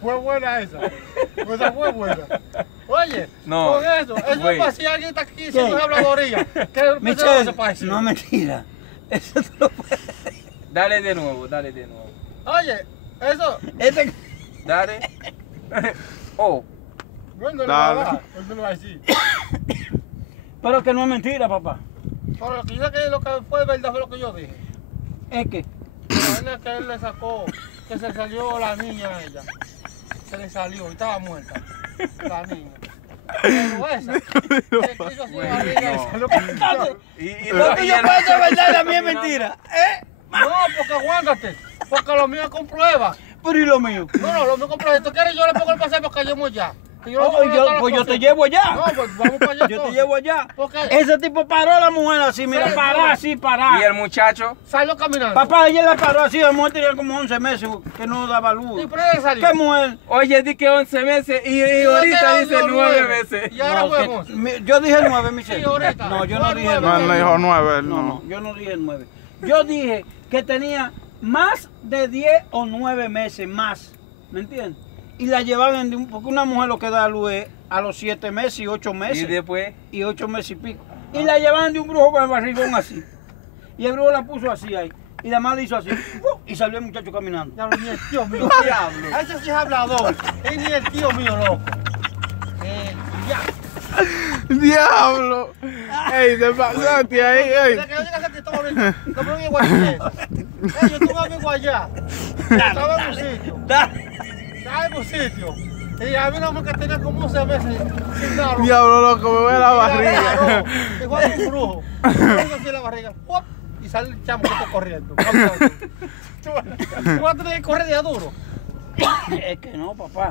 Fue buena esa. Esa fue buena. Oye, No, con eso güey. es para si alguien está aquí sin habladoría. Que Michelle, se parece. no mentira. Eso tú lo puedes. Dale de nuevo, dale de nuevo. Oye, eso. Este... Dale. Oh, No, él no lo va a dar. Él no lo va a decir. Pero que no es mentira, papá. Pero lo que yo sé que lo que fue verdad fue lo que yo dije. Es que... La que él le sacó, que se salió la niña a ella. Se le salió y estaba muerta. La niña. Pero esa. Que quiso así a ella y no. salió con- Lo que yo pienso es verdad, la mía es mentira. No, porque aguántate. Porque lo mío es con prueba. Pero ¿y lo mío? No, lo mío con prueba. Si tú quieres, yo le pongo el pasaje para que lleguemos ya. Que yo lo Oh, pongo en todas las pues yo te cosas. llevo allá. No, pues vamos para allá. Yo te entonces. llevo allá. Porque Ese tipo paró a la mujer así, mira, Sí, pará sí. así, y pará. el muchacho, salió caminando. Papá, ella la paró así, la mujer tenía como 11 meses que no daba luz. Y por ahí salió. ¿Qué mujer? oye, di que 11 meses y ahorita dice 9 meses. Y ahora No, que- huevos. yo dije 9, Michelle. Sí, ahorita. No, yo no Fue dije nueve. No, 9. él no dijo 9, él No, no. no, yo no dije 9. Yo dije que tenía más de 10 o 9 meses más. ¿Me entiendes? Y la llevaban, porque una mujer lo que da a luz es a los 7 meses y 8 Y meses. después, Y 8 meses y pico. Y la llevaban de un brujo con el barrigón así. Y el brujo la puso así ahí. Y la madre hizo así. Y salió el muchacho caminando. Diablo, ni el tío mío. Diablo. Ese sí es hablador. Es ni el tío mío, loco. Ya. ¡Diablo! ¡Ey, te pasaste ahí, ey! Desde que yo llegué a San Cristóbal, no me igual que eso. Yo tuve un amigo allá. Estaba en un sitio. Dale. Estaba en un sitio. Y a mí una mujer que tenía como 11 meses sin dar luz. ¡Diablo, loco, me voy a la barriga! Igual que un brujo. Yo así en la barriga. ¡Pop! Y sale el chamo que está corriendo. Tú vas a tener que correr de a duro. Es que no, papá.